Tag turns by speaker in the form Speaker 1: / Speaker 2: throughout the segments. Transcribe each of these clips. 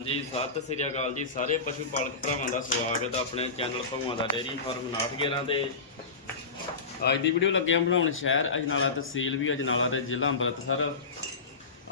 Speaker 1: ਜੀ, ਸਤਿ ਸ੍ਰੀ ਅਕਾਲ ਜੀ। ਸਾਰੇ ਪਸ਼ੂ ਪਾਲਕ ਭਰਾਵਾਂ ਦਾ ਸਵਾਗਤ ਹੈ ਆਪਣੇ ਚੈਨਲ ਭਗਵਾਨ ਦਾ ਡੇਰੀ ਫਾਰਮ 911 ਤੇ। ਅੱਜ ਦੀ ਵੀਡੀਓ ਲੱਗਿਆ ਬਣਾਉਣ ਸ਼ਹਿਰ, ਅਜਨਾਲਾ ਤਹਿਸੀਲ ਵੀ, ਅਜਨਾਲਾ ਤੇ ਜ਼ਿਲ੍ਹਾ ਅੰਮ੍ਰਿਤਸਰ।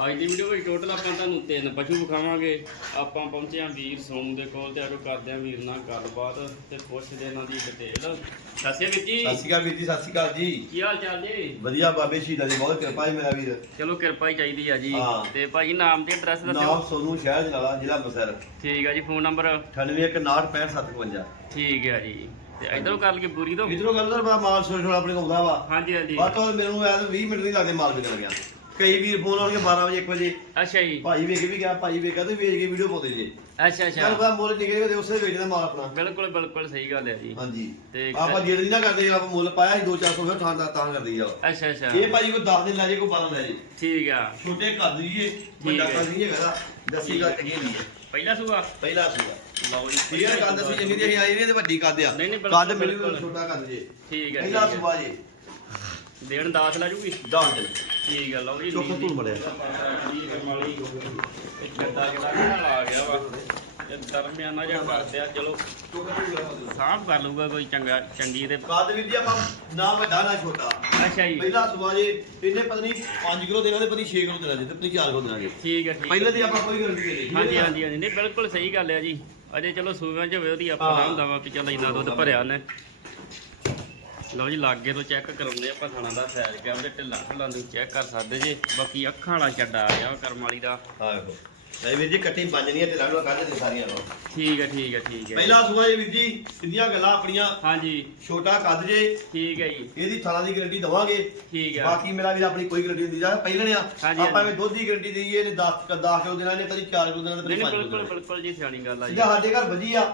Speaker 1: ਅੱਜ ਦੀ ਵੀਡੀਓ ਵਿੱਚ ਟੋਟਲ ਆਪਾਂ ਤੁਹਾਨੂੰ ਤਿੰਨ ਪਸ਼ੂ ਵਿਖਾਵਾਂਗੇ। ਆਪਾਂ ਪਹੁੰਚੇ ਹਾਂ ਵੀਰ ਸੋਨੂ ਦੇ ਕੋਲ ਤੇ ਆਜੋ ਕਰਦੇ ਹਾਂ ਵੀਰ ਨਾਲ ਗੱਲਬਾਤ ਤੇ ਪੁੱਛਦੇ ਇਹਨਾਂ ਦੀ ਡਿਟੇਲ ਸਤਿ ਸ਼੍ਰੀ ਅਕਾਲ ਵੀਰ
Speaker 2: ਸਤਿ
Speaker 1: ਜੀ
Speaker 2: ਸ਼੍ਰੀ ਅਕਾਲ ਵੀਰ ਜੀ ਸਤਿ ਸ਼੍ਰੀ ਅਕਾਲ ਜੀ।
Speaker 1: ਕੀ ਹਾਲ ਚਾਲ ਜੀ?
Speaker 2: ਵਧੀਆ ਬਾਬੇ ਸ਼ਹੀਦਾਂ ਦੀ ਬਹੁਤ ਕਿਰਪਾ ਹੈ ਮੇਰਾ ਵੀਰ।
Speaker 1: ਚਲੋ ਕਿਰਪਾ ਹੀ ਚਾਹੀਦੀ ਆ ਜੀ।
Speaker 2: ਹਾਂ।
Speaker 1: ਤੇ ਭਾਜੀ ਨਾਮ ਤੇ ਐਡਰੈਸ ਦੱਸਿਓ।
Speaker 2: ਨਾਮ ਸੋਨੂ ਸ਼ਹਿਰ ਜਲਾਲਾ ਜ਼ਿਲ੍ਹਾ ਅੰਮ੍ਰਿਤਸਰ।
Speaker 1: ਠੀਕ ਆ ਜੀ ਫੋਨ ਨੰਬਰ
Speaker 2: 9816565752
Speaker 1: ਠੀਕ ਹੈ ਜੀ। ਤੇ ਇਧਰੋਂ ਕਰ ਲਈਏ ਪੂਰੀ ਤੋਂ?
Speaker 2: ਇਧਰੋਂ ਗੱਲ ਕਰ ਮਾਲ ਸੋਸ਼ਲ ਆਪਣੇ ਕੋਲ ਆਉਂਦਾ ਵਾ।
Speaker 1: ਹਾਂਜੀ ਹਾਂਜੀ।
Speaker 2: ਤੋਂ ਮੈਨੂੰ ਐ 20 ਮਿੰਟ ਨਹੀਂ ਲੱਗਦੇ ਮਾਲ ਵਿਕਣ ਗਿਆ ਕਈ ਵੀਰ ਫੋਨ ਆਉਣਗੇ 12 ਵਜੇ 1 ਵਜੇ।
Speaker 1: ਅੱਛਾ ਜੀ।
Speaker 2: ਭਾਈ ਵੇਖ ਵੀ ਗਿਆ ਭਾਈ ਵੇਖਿਆ ਤੇ ਵੇਚ ਕੇ ਵੀਡੀਓ ਪਾਉਂਦੇ ਜੇ।
Speaker 1: ਅੱਛਾ
Speaker 2: ਚੱਲ
Speaker 1: ਅੱਛਾ
Speaker 2: ਬਾ ਮੁੱਲ ਨਿਕਲੇ ਤੇ ਉਸੇ ਵੇਚਦਾ ਮਾਲ ਆਪਣਾ।
Speaker 1: ਬਿਲਕੁਲ ਬਿਲਕੁਲ ਸਹੀ ਗੱਲ ਹੈ ਜੀ।
Speaker 2: ਹਾਂਜੀ।
Speaker 1: ਤੇ
Speaker 2: ਆਪਾਂ ਜਿਹੜੇ ਨਹੀਂ ਨਾ ਕਰਦੇ ਆਪਾਂ ਮੁੱਲ ਪਾਇਆ ਸੀ 2-400 ਫਿਰ ਥਾਂ ਦਾ ਤਾਂ ਕਰਦੀ ਆ।
Speaker 1: ਅੱਛਾ ਅੱਛਾ।
Speaker 2: ਇਹ ਭਾਈ ਕੋਈ 10 ਦਿਨ ਲੈ ਜੇ ਕੋਈ 12 ਲੈ ਜੇ।
Speaker 1: ਠੀਕ ਆ।
Speaker 2: ਛੋਟੇ ਕਰ ਦਈਏ ਵੱਡਾ। ਕਰ ਦਈਏ ਹੈਗਾ ਦੱਸੀ ਗੱਲ ਚੰਗੀ ਨਹੀਂ
Speaker 1: ਪਹਿਲਾ ਸੂਆ?
Speaker 2: ਪਹਿਲਾ ਸੀਗਾ
Speaker 1: ਲਓ ਜੀ
Speaker 2: ਠੀਕ ਹੈ ਦੱਸੀ ਜਿੰਨੀ ਦੀ ਅਸੀਂ ਆਈ ਰਹੀ ਤੇ ਵੱਡੀ ਕੱਦ ਆ।
Speaker 1: ਨਹੀਂ, ਨਹੀਂ,
Speaker 2: ਕੱਦ ਮਿਲੀ। ਛੋਟਾ ਕੱਦ ਜੇ
Speaker 1: ਠੀਕ ਹੈ
Speaker 2: ਪਹਿਲਾ। ਸੁਭਾ ਜੇ।
Speaker 1: ਦੇਣ ਦਾਸ ਲੈ ਜੂਗੀ?
Speaker 2: 10 ਦਿਨ
Speaker 1: ਠੀਕ ਆ ਲਓ ਜੀ
Speaker 2: ਚੁੱਕ। ਧੂੜ ਮੜਿਆ।
Speaker 1: ਇਹ ਗੱਦਾ ਜਿਹੜਾ ਨਾਲ ਆ ਗਿਆ ਵਾ। ਇਹ ਦਰਮਿਆਨਾ ਜਿਹਾ ਕਰਦਿਆ ਚਲੋ। ਸਾਫ਼ ਕਰ ਲੂਗਾ ਕੋਈ ਚੰਗਾ ਚੰਗੀ ਤੇ
Speaker 2: ਕੱਦ ਵੀ ਜੀ ਆਪਾਂ ਨਾ ਵੱਡਾ ਨਾ ਛੋਟਾ।
Speaker 1: ਅੱਛਾ ਜੀ।
Speaker 2: ਪਹਿਲਾ ਸੁਭਾ ਜੇ ਇਹਨੇ ਪਤਾ ਨਹੀਂ 5 ਕਿਲੋ ਦੇਣਾ ਤੇ ਪਤਾ ਨਹੀਂ 6 ਕਿਲੋ ਦੇਣਾ ਜੇ ਤੇ ਪਤਾ 4 ਕਿਲੋ ਦੇਣਾ ਜੇ।
Speaker 1: ਠੀਕ ਹੈ ਠੀਕ।
Speaker 2: ਪਹਿਲੇ ਦੀ ਆਪਾਂ ਕੋਈ ਗਰੰਟੀ ਨਹੀਂ
Speaker 1: ਹਾਂਜੀ ਹਾਂਜੀ ਹਾਂਜੀ। ਨਹੀਂ ਬਿਲਕੁਲ ਸਹੀ ਗੱਲ ਹੈ ਜੀ। ਅਜੇ ਚਲੋ ਸੂਬਿਆਂ 'ਚ ਹੋਵੇ ਉਹਦੀ ਆਪਾਂ
Speaker 2: ਹਾਂ।
Speaker 1: ਨਾ ਹੁੰਦਾ ਵਾ ਕਿ ਚੱਲ ਇੰਨਾ ਦੁੱਧ ਭਰਿਆ ਨੇ। ਲਓ ਜੀ ਲਾਗੇ ਤੋਂ ਚੈੱਕ ਕਰਾਉਂਦੇ ਆਪਾਂ ਥਾਣਾ ਦਾ ਸੈਰ ਕੇ ਉਹਦੇ ਢਿੱਲਾ ਢਿੱਲਾ ਨੂੰ ਚੈੱਕ ਕਰ ਸਕਦੇ ਜੇ। ਬਾਕੀ ਅੱਖਾਂ ਵਾਲਾ ਛੱਡਾ ਆ ਗਿਆ ਕਰਮ ਵਾਲੀ ਦਾ।
Speaker 2: ਹਾਂ ਵੇਖੋ ਇਹ ਵੀਰ ਜੀ ਕੱਟੀ ਬੰਜਣੀ ਹੈ ਤੇ ਲਾੜਵਾ ਕੱਢ ਦੇ ਸਾਰੀਆਂ ਨੂੰ।
Speaker 1: ਠੀਕ ਹੈ ਠੀਕ ਹੈ ਠੀਕ ਹੈ।
Speaker 2: ਪਹਿਲਾ ਸੁਭਾ ਜੇ ਵੀਰ ਜੀ ਸਿੱਧੀਆਂ ਗੱਲਾਂ ਆਪਣੀਆਂ।
Speaker 1: ਹਾਂਜੀ।
Speaker 2: ਛੋਟਾ ਕੱਦ ਜੇ।
Speaker 1: ਠੀਕ ਹੈ ਜੀ।
Speaker 2: ਇਹਦੀ ਥਾਣਾ ਦੀ ਗਰੰਟੀ ਦਵਾਂਗੇ।
Speaker 1: ਠੀਕ ਹੈ।
Speaker 2: ਬਾਕੀ ਮੇਰਾ ਵੀ ਆਪਣੀ ਕੋਈ ਗਰੰਟੀ ਨਹੀਂ ਜਾ ਪਹਿਲੇ ਆ। ਆਪਾਂ। ਵੀ ਦੁੱਧ ਦੀ ਗਰੰਟੀ ਦਈਏ ਨੇ 10 10 ਕਿਲੋ ਦੇਣਾ ਨੇ ਕਦੀ 4 ਕਿਲੋ ਦੇਣਾ ਤੇ
Speaker 1: ਨਹੀਂ
Speaker 2: ਕਦੀ
Speaker 1: ਨਹੀਂ
Speaker 2: 5 ਕਿਲੋ
Speaker 1: ਬਿਲਕੁਲ ਬਿਲਕੁਲ ਜੀ ਸਿਆਣੀ ਗੱਲ ਆ ਜੀ।
Speaker 2: ਸਾਡੇ ਘਰ ਵਧੀ ਆ।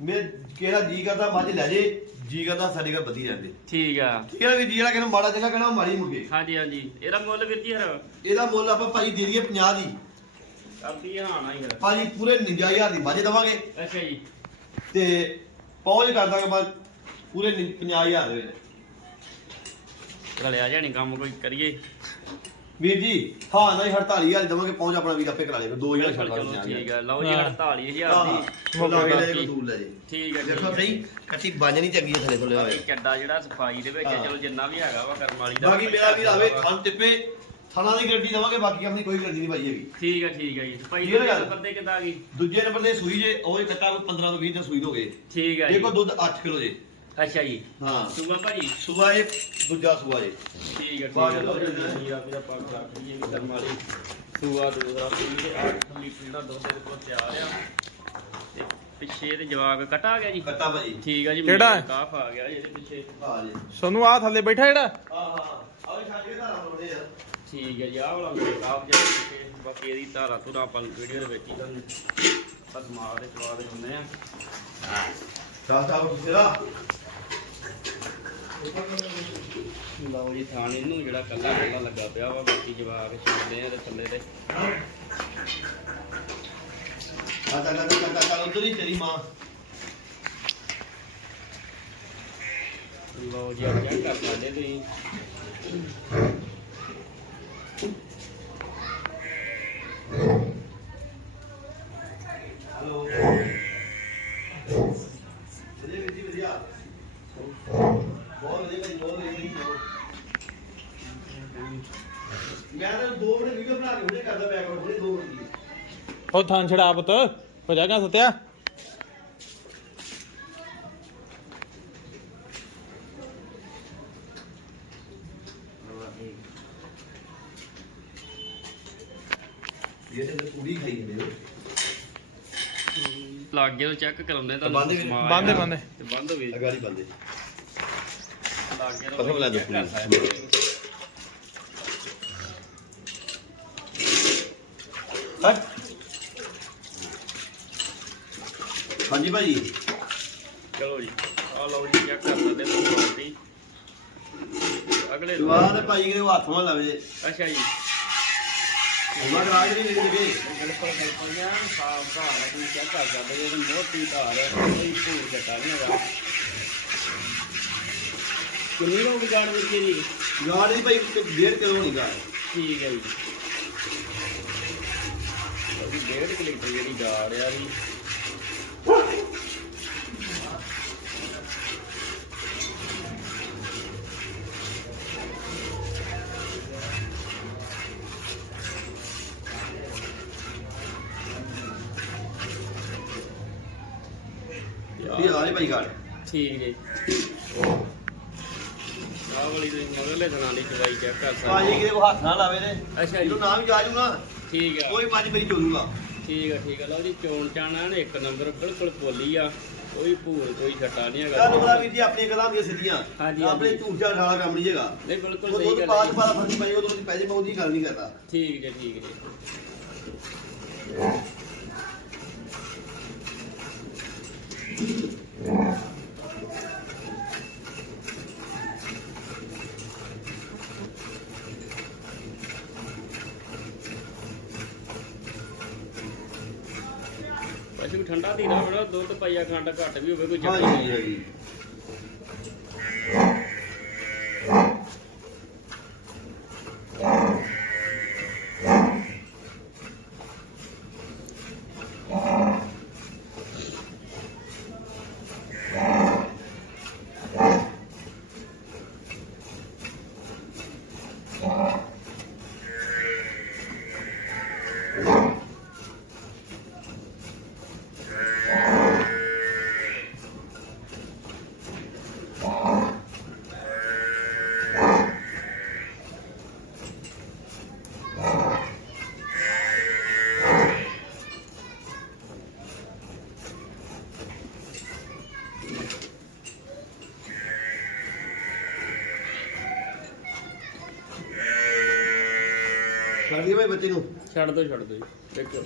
Speaker 2: ਮੈਂ ਕਿਹੜਾ ਜੀ ਕਰਦਾ ਮੱਝ ਲੈ ਜੇ। ਜੀ ਕਰਦਾ ਸਾਡੇ ਘਰ ਵਧੀ ਜਾਂਦੇ
Speaker 1: ਠੀਕ ਆ।
Speaker 2: ਠੀਕ ਹੈ ਵੀ ਜੀ ਜਿਹੜਾ ਕਿਹਨੂੰ ਮਾੜਾ ਚੰਗਾ ਕਹਿਣਾ ਉਹ ਮਾੜੀ ਮੁਰਗੇ
Speaker 1: ਹਾਂਜੀ ਹਾਂਜੀ। ਇਹਦਾ ਮੁੱਲ ਵੀਰ ਜੀ ਹਰ
Speaker 2: ਇਹਦਾ ਮੁੱਲ ਆਪਾਂ ਭਾਈ ਦੇ ਦਈਏ 50 ਦੀ।
Speaker 1: ਕਰਦੀ ਹਾਣਾ ਹੀ ਫਿਰ
Speaker 2: ਭਾਜੀ ਪੂਰੇ 59000 ਦੀ ਮੱਝ ਦਵਾਂਗੇ।
Speaker 1: ਅੱਛਾ ਜੀ।
Speaker 2: ਤੇ ਪਹੁੰਚ ਕਰ ਦਾਂਗੇ ਬਸ ਪੂਰੇ 50000 ਦੇ ਵਿੱਚ।
Speaker 1: ਰਲਿਆ ਜਾਣੀ ਕੰਮ ਕੋਈ ਕਰੀਏ।
Speaker 2: ਵੀਰ ਜੀ ਹਾਂ ਨਹੀਂ 48000 ਦਵਾਂਗੇ ਪਹੁੰਚ ਆਪਣਾ ਵੀਰ ਆਪੇ ਕਰਾ ਲੇਗਾ 2000 ਛੱਡ
Speaker 1: ਚਲੋ
Speaker 2: ਦਾਂਗੇ
Speaker 1: ਠੀਕ ਹੈ ਲਓ ਜੀ
Speaker 3: ਹਾਂ।
Speaker 1: 48000 ਦੀ।
Speaker 2: ਉਹ ਲਾ ਕੇ ਲੈ
Speaker 1: ਬਾਕੀ-
Speaker 2: ਜਾਓ ਦੂਰ ਲੈ ਜੇ
Speaker 1: ਠੀਕ ਹੈ
Speaker 2: ਦੇਖੋ
Speaker 1: ਠੀਕ ਹੈ।
Speaker 2: ਸਹੀ ਕੱਟੀ ਬੰਜ ਨਹੀਂ ਚੰਗੀ ਹੈ ਥੱਲੇ ਥੱਲੇ ਹੋਏ।
Speaker 1: ਬਾਕੀ ਚੱਡਾ ਜਿਹੜਾ ਸਫ਼ਾਈ ਦੇ ਵਿੱਚ ਹੈ,
Speaker 2: ਹਾਂ।
Speaker 1: ਚਲੋ ਜਿੰਨਾ ਵੀ ਹੈਗਾ ਵਾ ਕਰਮ ਵਾਲੀ ਦਾ
Speaker 2: ਬਾਕੀ ਮੇਰਾ ਵੀਰ ਆਵੇ ਥਣ ਟਿੱਪੇ ਥਣਾ ਦੀ ਗਰੰਟੀ ਦਵਾਂਗੇ ਬਾਕੀ ਆਪਣੀ ਕੋਈ ਗਰੰਟੀ ਨਹੀਂ ਭਾਈ ਹੈਗੀ।
Speaker 1: ਠੀਕ ਹੈ ਠੀਕ ਹੈ ਜੀ ਪਹਿਲੇ
Speaker 2: Clear ਗੱਲ?
Speaker 1: ਨੰਬਰ ਤੇ ਕਿੱਦਾਂ ਆ ਗਈ?
Speaker 2: ਦੂਜੇ ਨੰਬਰ ਤੇ ਸੂਈ ਜੇ ਉਹ ਕੱਟਾ ਕੋਈ 15 ਤੋਂ 20 ਦਿਨ ਸੂਈ ਦੋਗੇ
Speaker 1: ਠੀਕ ਹੈ ਜੀ।
Speaker 2: ਦੇਖੋ ਦੁੱਧ 8 ਕਿਲੋ ਜੇ।
Speaker 1: ਅੱਛਾ ਜੀ।
Speaker 2: ਹਾਂ।
Speaker 1: ਸੁਬਾ ਭਾਜੀ?
Speaker 2: ਸਵੇਰ ਇਹ ਦੂਜਾ ਸੂਆ ਜੇ।
Speaker 1: ਠੀਕ ਹੈ
Speaker 2: ਬਾਅਦ ਵਿੱਚ
Speaker 1: ਜੀ ਜੀ ਆਪੇ ਆਪਾਂ ਰੱਖ ਲਈਏ ਵੀ ਕਰਮ ਵਾਲੀ। ਸੂਆ ਦੂਸਰਾ ਦੇ 8 ਲੀਟਰ ਜਿਹੜਾ ਦੁੱਧ ਦੇ ਕੋਲ ਤਿਆਰ ਆ। ਤੇ ਪਿੱਛੇ ਤੇ ਜਵਾਗ ਕਟਾ ਗਿਆ ਜੀ।
Speaker 2: ਕੱਟਾ ਭਾਜੀ।
Speaker 1: ਠੀਕ ਹੈ ਜੀ
Speaker 3: ਕਿਹੜਾ?
Speaker 1: ਮੇਰਾ ਕਾਫ ਆ ਗਿਆ ਇਹਦੇ ਪਿੱਛੇ।
Speaker 2: ਹਾਂ ਜੀ।
Speaker 3: ਸੋਨੂੰ ਆ ਥੱਲੇ ਬੈਠਾ ਜਿਹੜਾ?
Speaker 2: ਹਾਂ ਹਾਂ ਆਵੇ ਛੱਡ ਕੇ ਧਾਰਾ ਲਾਉਣੇ ਆ।
Speaker 1: ਠੀਕ ਹੈ ਜੀ ਆਹ ਵਾਲਾ ਮੇਰੇ ਕਾਫ ਜਿਹੜਾ ਪਿੱਛੇ। ਬਾਕੀ ਇਹਦੀ ਧਾਰਾ ਧੁਰਾ ਆਪਾਂ ਵੀਡੀਓ ਦੇ ਵਿੱਚ ਹੀ ਤੁਹਾਨੂੰ ਪਦਮਾ ਦੇ ਜਵਾਬ ਦਿੰਦੇ ਆ।
Speaker 2: ਦਸ ਸਾਲ ਕਿਸੇ ਦਾ
Speaker 1: ਲਓ ਜੀ ਥਾਣੇ ਨੂੰ ਜਿਹੜਾ ਕੱਲਾ ਕੱਲਾ ਲੱਗਾ ਪਿਆ ਵਾ ਬਾਕੀ ਜਵਾਬ ਛੱਡਦੇ ਆ ਤੇ ਥੱਲੇ ਦੇ।
Speaker 2: ਆਤਾ ਕਾ ਕਾ ਕਾ ਉਧਰ ਹੀ ਤੇਰੀ ਮਾਂ।
Speaker 1: ਲਓ ਜੀ ਆਪ ਚੈੱਕ ਕਰ ਤੁਸੀਂ
Speaker 2: ਹਲੋ ਵਧੀਆ ਵੀਰ ਜੀ ਵਧੀਆ ਬਹੁਤ ਵਧੀਆ ਭਾਈ ਬਹੁਤ ਵਧੀਆ ਜੀ ਮੈਂ ਤਾਂ ਦੋ ਮਿੰਟ ਵੀਡੀਓ ਬਣਾ ਕੇ ਹੁਣੇ ਕਰਦਾ ਪਿਆ ਕਰੋ ਹੁਣੇ ਦੋ ਮਿੰਟ ਦੀ
Speaker 3: ਉਹ ਥਾਂ ਛੜਾ ਪੁੱਤ ਹੋ ਜਾਗਾ ਸਤਿਆ
Speaker 2: ਇਹ ਤੇ ਪੂਰੀ ਖਾਈ ਜਾਂਦੇ ਹੋ
Speaker 1: ਲਾਗੇ ਤੋਂ ਚੈੱਕ ਕਰਾਉਂਦੇ
Speaker 2: ਬੰਦ
Speaker 1: ਤੁਹਾਨੂੰ
Speaker 2: ਵੀ-
Speaker 1: ਸਮਾਨ
Speaker 3: ਬੰਦ
Speaker 1: ਆ।
Speaker 3: ਬੰਦ
Speaker 1: ਤੇ ਬੰਦ ਹੋਵੇ
Speaker 2: ਅਗਾੜੀ ਬੰਦੇ
Speaker 1: ਲਾਗੇ ਤੋਂ
Speaker 2: ਪਤਾ ਬਣਾ ਦਿਓ
Speaker 1: check ਕਰ
Speaker 2: ਪੂਰੀ।
Speaker 1: ਸਕਦੇ ਹੋ।
Speaker 2: ਹਟ ਹਾਂਜੀ ਭਾਜੀ।
Speaker 1: ਚਲੋ ਜੀ ਆ ਲਓ ਜੀ ਚੈੱਕ ਕਰ ਸਕਦੇ ਹੋ ਤੁਸੀਂ ਅਗਲੇ
Speaker 2: ਜਵਾਨ ਦੇ ਭਾਈ ਕਿਤੇ ਹੱਥ ਮਾ ਲਵੇ।
Speaker 1: ਅੱਛਾ ਜੀ।
Speaker 2: ਉਹਨਾਂ ਰਾਜ ਨਹੀਂ ਨਿਕਲ
Speaker 1: ਬਿਲਕੁਲ ਬਿਲਕੁਲ ਜੀ ਸਾਫ਼ ਧਾਰ ਹੈ ਤੁਸੀਂ ਚੈੱਕ ਕਰ ਸਕਦੇ ਹੋ ਕਿ ਮੋਟੀ ਧਾਰ ਹੈ ਕੋਈ ਭੂਰ ਜਟਾ ਨਹੀਂ ਹੈਗਾ। ਕਿੰਨੀ ਲੋਕ ਜਾਣ ਵਿੱਚ ਜੀ?
Speaker 2: ਗਾੜ ਦੀ ਭਾਈ ਤੇ ਡੇਢ ਕਿਲੋ ਨਹੀਂ ਗਾ
Speaker 1: ਠੀਕ ਹੈ ਜੀ। ਜੀ, ਡੇਢ ਡੇਢ ਕੁ ਲੀਟਰ ਜਿਹੜੀ ਗਾੜ ਆ ਜੀ।
Speaker 2: ਇਹ ਆ ਜੀ ਭਾਈ ਗੱਲ
Speaker 1: ਠੀਕ ਜੀ। ਆਹ ਵਾਲੀ ਦੇ ਮਗਰਲੇ ਥਣਾ ਦੀ ਚਵਾਈ ਚੈੱਕ ਕਰ
Speaker 2: ਭਾਜੀ
Speaker 1: ਸਕਦੇ
Speaker 2: ਕਿਤੇ ਕੋ ਹੱਥ ਨਾ ਲਾਵੇ ਨੇ
Speaker 1: ਅੱਛਾ ਜੀ।
Speaker 2: ਇਹਨੂੰ ਨਾ ਵੀ ਜਾਜੂ ਨਾ
Speaker 1: ਠੀਕ ਆ।
Speaker 2: ਕੋਈ ਮੱਝ ਮੇਰੀ ਚੋਲੂਗਾ
Speaker 1: ਠੀਕ ਆ ਠੀਕ ਆ। ਲਓ ਜੀ ਚੋਣ ਚਾਣਾ ਨੇ ਇੱਕ ਨੰਬਰ ਬਿਲਕੁਲ ਪੋਲੀ ਆ। ਕੋਈ ਭੂਰ ਕੋਈ ਛੱਟਾ ਨਹੀਂ ਹੈਗਾ।
Speaker 2: ਤੁਹਾਨੂੰ ਪਤਾ ਵੀਰ ਜੀ ਆਪਣੀ ਕਲਾਂ ਦੀਆਂ ਸਿੱਧੀਆਂ।
Speaker 1: ਹਾਂਜੀ,
Speaker 2: ਆਪਣੇ
Speaker 1: ਹਾਂਜੀ।
Speaker 2: ਝੂਠ ਝਾੜ ਵਾਲਾ ਕੰਮ ਨਹੀਂ ਹੈਗਾ।
Speaker 1: ਨਹੀਂ ਬਿਲਕੁਲ
Speaker 2: ਉਹ
Speaker 1: ਸਹੀ ਗੱਲ
Speaker 2: ਬਾਅਦ
Speaker 1: ਹੈ
Speaker 2: ਬਾਅਦ ਫ਼ਰਕ ਪਈ ਉਹ ਤੁਸੀਂ ਪੈਸੇ ਮੈਂ ਉਹਦੀ ਗੱਲ ਨਹੀਂ ਕਰਦਾ
Speaker 1: ਠੀਕ ਜੀ ਠੀਕ ਜੀ। ਪਸ਼ੂ ਠੰਡਾ ਧੀਰਾ ਬੜਾ ਦੁੱਧ ਪਈਆ ਖੰਡ ਘੱਟ ਵੀ ਹੋਵੇ ਕੋਈ ਚੱਕਰ ਨਹੀਂ।
Speaker 2: ਹਾਂਜੀ। ਛੱਡ ਦਈਏ ਭਾਈ ਬੱਚੇ ਨੂੰ।
Speaker 1: ਛੱਡ ਦੋ ਛੱਡ ਦੋ ਜੀ। ਦੇਖੋ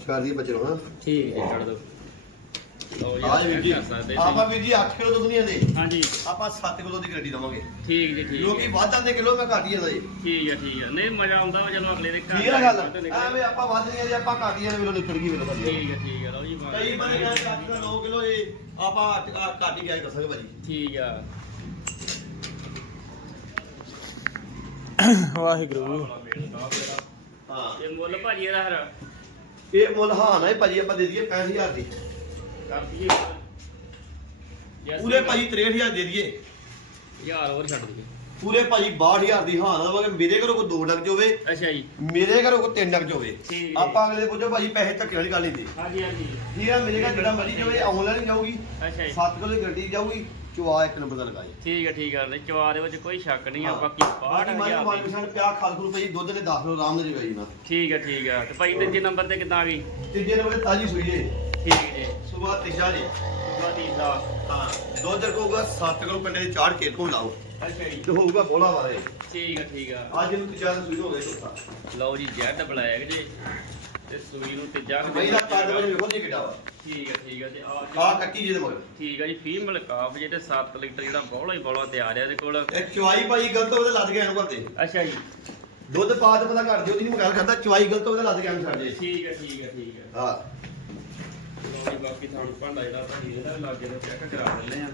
Speaker 2: ਛੱਡ ਦਈਏ ਬੱਚੇ ਨੂੰ ਹਾਂ।
Speaker 1: ਠੀਕ ਹੈ ਛੱਡ ਦੋ ਲਓ ਜੀ
Speaker 2: ਆ ਜੀ ਵੀਰ ਜੀ
Speaker 1: ਕਰ ਸਕਦੇ
Speaker 2: ਆਪਾਂ। ਵੀਰ ਜੀ 8 ਕਿਲੋ ਦੁੱਧ ਨਹੀਂ ਆਂਦੇ
Speaker 1: ਹਾਂਜੀ।
Speaker 2: ਆਪਾਂ 7 ਕਿਲੋ ਦੀ ਗੱਡੀ ਦਵਾਂਗੇ।
Speaker 1: ਠੀਕ ਜੀ ਠੀਕ
Speaker 2: ਲੋਕੀ
Speaker 1: ਹੈ।
Speaker 2: ਵੱਧ ਆਂਦੇ ਕਿਲੋ ਮੈਂ ਘੱਟ ਹੀ ਜਾਂਦਾ ਜੀ।
Speaker 1: ਠੀਕ ਹੈ ਠੀਕ ਹੈ। ਨਹੀਂ ਮਜ਼ਾ ਆਉਂਦਾ ਵਾ ਜਦੋਂ ਅਗਲੇ ਦੇ ਘਰ
Speaker 2: ਠੀਕ ਹੈ ਗੱਲ
Speaker 1: ਦੁੱਧ ਨਿਕਲੇ।
Speaker 2: ਐਵੇਂ ਆਪਾਂ ਵੱਧ ਨਹੀਂ ਆਂਦੇ ਆਪਾਂ ਘੱਟ ਹੀ ਜਾਂਦੇ ਵੇਲੇ ਨਿਕਲ ਗਈ ਵੇਲੇ ਬੰਦੇ
Speaker 1: ਠੀਕ ਹੈ ਠੀਕ ਹੈ ਲਓ ਜੀ
Speaker 2: ਕਈ ਬੰਦੇ ਕਹਿੰਦੇ 8 ਕਿਲੋ 9 ਕਿਲੋ ਇਹ ਆਪਾਂ ਆ ਘੱਟ ਹੀ ਗਿਆ ਦੱਸਾਂਗੇ ਭਾਜੀ।
Speaker 1: ਠੀਕ ਆ।
Speaker 3: ਵਾਹਿਗੁਰੂ।
Speaker 2: ਹਾਂ
Speaker 1: ਇਹ ਮੁੱਲ ਭਾਜੀ ਇਹਦਾ ਹਰ
Speaker 2: ਇਹ ਮੁੱਲ ਹਾਂ ਨਾ ਭਾਜੀ ਆਪਾਂ ਦੇ ਦਈਏ 65000 ਦੀ।
Speaker 1: ਕਰ ਦਈਏ
Speaker 2: ਪੂਰੇ ਭਾਜੀ 63000 ਦੇ ਦਈਏ।
Speaker 1: ਯਾਰ ਹੋਰ ਛੱਡ ਦਈਏ।
Speaker 2: ਪੂਰੇ ਭਾਜੀ 62000 ਦੀ ਹਾਂ ਨਾ ਦਵਾਂਗੇ ਮੇਰੇ ਘਰੋਂ 2 ਲੱਖ ਚ ਹੋਵੇ
Speaker 1: ਅੱਛਾ ਜੀ।
Speaker 2: ਮੇਰੇ ਘਰੋਂ ਕੋਈ 3 ਲੱਖ ਚ ਹੋਵੇ
Speaker 1: ਠੀਕ। ਹੈ।
Speaker 2: ਆਪਾਂ ਅਗਲੇ ਦੇ ਪੁੱਛੋ ਭਾਜੀ ਪੈਸੇ ਧੱਕੇ ਵਾਲੀ ਗੱਲ ਨਹੀਂ। ਦੀ
Speaker 1: ਹਾਂਜੀ ਹਾਂਜੀ।
Speaker 2: ਠੀਕ ਆ ਮੇਰੇ ਘਰ ਜਿਹੜਾ ਮਰਜ਼ੀ ਜਾਵੇ ਆਨਲਾਈਨ ਜਾਊਗੀ।
Speaker 1: ਅੱਛਾ ਜੀ।
Speaker 2: 7 ਕਿਲੋ ਦੀ ਗੱਡੀ ਜਾਊਗੀ। ਚੁਆ ਇੱਕ ਨੰਬਰ ਦਾ ਲਗਾਏ
Speaker 1: ਠੀਕ ਹੈ ਠੀਕ ਹੈ ਨਹੀਂ ਚਵਾ ਦੇ ਵਿੱਚ ਕੋਈ ਸ਼ੱਕ ਨਹੀਂ ਆ। ਬਾਕੀ
Speaker 2: ਬਾਕੀ ਮਾਈ
Speaker 1: 62000
Speaker 2: ਮਾਈ ਪਰਸੈਂਟ ਪਿਆ ਖਾਲ ਖੁਲ ਪਈ ਦੁੱਧ ਨੇ 10 ਕਿਲੋ ਆਰਾਮ ਨਾਲ ਜਵਾਈ ਨਾ।
Speaker 1: ਠੀਕ ਹੈ ਠੀਕ ਹੈ। ਤੇ ਭਾਈ ਤੀਜੇ ਨੰਬਰ ਤੇ ਕਿੱਦਾਂ ਆ ਗਈ?
Speaker 2: ਤੀਜੇ ਨੰਬਰ ਤੇ ਤਾਜੀ ਸੂਈ ਏ।
Speaker 1: ਠੀਕ ਜੀ।
Speaker 2: ਸਵੇਰ ਤੀਜਾ ਜੀ।
Speaker 1: ਸੁਬਾ ਤੀਸਰਾ
Speaker 2: ਹਾਂ ਦੁੱਧ ਰਕੂਗਾ 7 ਕਿਲੋ ਪਿੰਡੇ ਦੇ ਚਾੜ ਕੇ ਕੋਲ ਲਾਓ।
Speaker 1: ਅੱਛਾ ਜੀ।
Speaker 2: ਤੇ ਹੋਊਗਾ ਬੋਲਾ ਵਾਲੇ।
Speaker 1: ਠੀਕ ਹੈ ਠੀਕ ਹੈ।
Speaker 2: ਅੱਜ ਨੂੰ ਤੀਜਾ ਸੂਈ ਹੋ ਗਈ ਚੌਥਾ।
Speaker 1: ਲਓ ਜੀ ਜੈਡ ਬਲੈਕ ਜੀ। ਤੇ ਸੂਈ ਨੂੰ ਤੀਜਾ
Speaker 2: ਦਾ ਕੱਦ ਬਈ ਵੇਖੋ ਜੀ ਕਿੱਡਾ ਵਾ।
Speaker 1: ਠੀਕ ਹੈ ਠੀਕ ਹੈ ਤੇ
Speaker 2: ਆ
Speaker 1: ਆ
Speaker 2: ਕੱਟੀ ਜੀ ਦੇ ਮਗਰ
Speaker 1: ਠੀਕ ਹੈ ਜੀ ਫੀਮੇਲ ਕਾਫ ਜਿਹੜੇ 7 ਲੀਟਰ ਜਿਹੜਾ ਬੋਲਾ ਹੀ ਬੋਲਾ ਤੇ ਆ ਰਿਹਾ ਇਹਦੇ ਕੋਲ।
Speaker 2: ਇਹ ਚੁਆਈ ਭਾਈ ਗਲਤ ਤਾਂ ਲੱਦ ਕੇ ਇਹਨੂੰ ਕਰਦੇ
Speaker 1: ਅੱਛਾ ਜੀ।
Speaker 2: ਦੁੱਧ ਪਾ ਤੇ ਪਤਾ ਕਰ ਦਿਓ ਉਹਦੀ ਮੈਂ ਗੱਲ ਕਰਦਾ ਚੁਆਈ ਗਲਤ ਤਾਂ ਲੱਦ ਕੇ ਇਹਨੂੰ ਛੱਡ ਦੇ
Speaker 1: ਠੀਕ ਹੈ ਠੀਕ ਹੈ ਠੀਕ ਹੈ
Speaker 2: ਹਾਂ।
Speaker 1: ਲਓ ਜੀ ਬਾਕੀ ਤੁਹਾਨੂੰ ਭਾਂਡਾ ਜਿਹੜਾ ਤੁਹਾਡੀ ਇਹਦਾ ਵੀ ਲਾਗੇ ਦਾ ਚੈੱਕ ਕਰਾ ਦਿੰਦੇ ਆ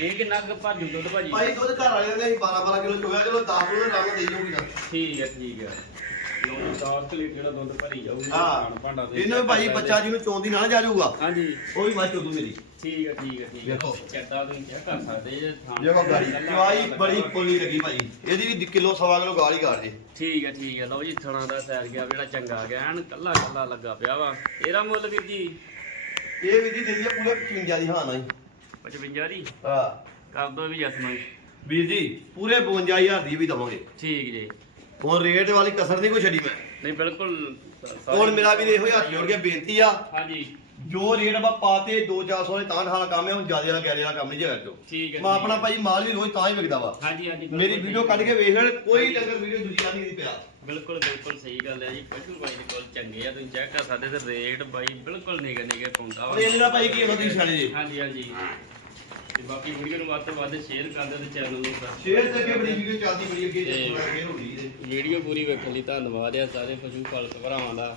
Speaker 1: ਇਹ ਕਿੰਨਾ ਕੁ ਭਾਜੂ ਦੁੱਧ ਭਾਜੀ?
Speaker 2: ਭਾਈ ਦੁੱਧ ਘਰ ਵਾਲੇ ਨੇ ਅਸੀਂ 12 12 ਕਿਲੋ ਚੋਇਆ ਚਲੋ 10 ਕਿਲੋ ਨਾ।
Speaker 1: ਠੀਕ ਹੈ ਠੀਕ ਹੈ ਲਓ ਜੀ 10 ਲੀਟਰ ਜਿਹੜਾ ਦੁੱਧ ਭਰੀ ਜਾਊਗੀ
Speaker 2: ਹਾਂ।
Speaker 1: ਖਾਣ ਭਾਂਡਾ ਤੁਸੀਂ
Speaker 2: ਇਹਨੂੰ ਵੀ ਭਾਈ
Speaker 1: check ਕਰ
Speaker 2: ਬੱਚਾ ਜੀ ਨੂੰ ਚੋਂਦੀ ਨਾ ਜਾ ਜਾਊਗਾ।
Speaker 1: ਹਾਂਜੀ।
Speaker 2: ਉਹ ਵੀ ਮੱਝ ਚੋਦੂ ਮੇਰੀ।
Speaker 1: ਠੀਕ ਹੈ ਠੀਕ ਹੈ ਠੀਕ ਹੈ
Speaker 2: ਵੇਖੋ।
Speaker 1: ਚੱਡਾ ਤੁਸੀਂ ਚੈੱਕ ਕਰ ਸਕਦੇ ਜੇ ਥਾਣ
Speaker 2: ਦੇਖੋ ਗਾੜੀ। ਚੁਆਈ ਬੜੀ ਪੋਲੀ ਲੱਗੀ ਭਾਜੀ ਇਹਦੀ ਵੀ ਕਿਲੋ ਸਵਾ ਕਿਲੋ ਗਾਲੀ ਕਾੜ ਜੇ।
Speaker 1: ਠੀਕ ਹੈ ਠੀਕ ਹੈ ਲਓ ਜੀ ਥਣਾ ਦਾ ਸੈਰ ਗਿਆ ਜਿਹੜਾ ਚੰਗਾ ਗਿਆ ਐਨ ਕੱਲਾ ਕੱਲਾ ਲੱਗਾ ਪਿਆ ਵਾ। ਇਹਦਾ ਮੁੱਲ ਵੀਰ ਜੀ
Speaker 2: ਇਹ ਵੀ ਦੀ ਦੇਈਏ ਪੂਰੇ 55 ਦੀ ਹਾਂ ਨਾ
Speaker 1: 55 ਦੀ?
Speaker 2: ਹਾਂ।
Speaker 1: ਕਰ ਦੋ ਵੀ ਜਸ ਨੂੰ।
Speaker 2: ਵੀਰ ਜੀ ਪੂਰੇ 52000 ਦੀ ਵੀ ਦਵਾਂਗੇ।
Speaker 1: ਠੀਕ ਜੀ।
Speaker 2: ਹੁਣ ਰੇਟ ਵਾਲੀ ਕਸਰ ਨਹੀਂ ਕੋਈ ਛੱਡੀ ਮੈਂ।
Speaker 1: ਨਹੀਂ ਬਿਲਕੁਲ
Speaker 2: ਹੁਣ ਮੇਰਾ ਵੀਰ ਇਹੋ ਹੀ ਹੱਥ ਜੋੜ ਕੇ ਬੇਨਤੀ ਆ।
Speaker 1: ਹਾਂਜੀ।
Speaker 2: ਜੋ ਰੇਟ ਆਪਾਂ ਪਾਤੇ 2-400 ਵਾਲੇ ਤਾਂ ਖਾਣਾ ਕੰਮ ਹੈ ਹੁਣ ਜ਼ਿਆਦਾ ਵਾਲਾ ਗੈਰੇ ਵਾਲਾ ਕੰਮ ਨਹੀਂ ਜਗਾ ਚੋ
Speaker 1: ਠੀਕ ਹੈ
Speaker 2: ਮੈਂ ਆਪਣਾ। ਭਾਈ ਮਾਲ ਵੀ ਰੋਜ਼ ਤਾਂ ਹੀ ਵਿਕਦਾ ਵਾ।
Speaker 1: ਹਾਂਜੀ ਹਾਂਜੀ
Speaker 2: ਮੇਰੀ ਵੀਡੀਓ ਕੱਢ ਕੇ ਵੇਖ ਲੈਣ ਕੋਈ ਡੰਗਰ ਵੀਡੀਓ ਦੂਜੀ ਆ ਨਹੀਂ ਪਿਆ।
Speaker 1: ਬਿਲਕੁਲ ਬਿਲਕੁਲ ਸਹੀ ਗੱਲ ਹੈ ਜੀ। ਪਸ਼ੂ ਬਾਈ ਦੇ ਕੋਲ ਚੰਗੇ ਆ ਤੁਸੀਂ ਚੈੱਕ ਕਰ ਸਕਦੇ ਤੇ ਰੇਟ ਬਾਈ ਬਿਲਕੁਲ ਨਿਗੇ ਨਿਗੇ ਪਾਉਂਦਾ
Speaker 2: ਇਹਦੇ ਨਾਲ ਭਾਈ ਕੀ ਤੁਸੀਂ ਸਿਆਣੇ ਜੀ?
Speaker 1: ਹਾਂਜੀ ਹਾਂਜੀ। ਤੇ ਬਾਕੀ ਵੀਡੀਓ ਨੂੰ ਵੱਧ ਤੋਂ ਵੱਧ ਸ਼ੇਅਰ ਕਰ ਦਿਓ ਤੇ ਚੈਨਲ ਨੂੰ ਸਬਸਕ੍ਰਾਈਬ
Speaker 2: ਸ਼ੇਅਰ ਤੇ ਅੱਗੇ ਬੜੀ ਵੀਡੀਓ ਚੱਲਦੀ ਬੜੀ ਅੱਗੇ
Speaker 1: ਤੇ-
Speaker 2: ਅੱਗੇ ਹੋ ਗਈ ਇਹਦੇ।
Speaker 1: ਵੀਡੀਓ ਪੂਰੀ ਵੇਖਣ ਲਈ ਧੰਨਵਾਦ ਆ ਸਾਰੇ ਪਸ਼ੂ ਪਾਲਕ ਭਰਾਵਾਂ ਦਾ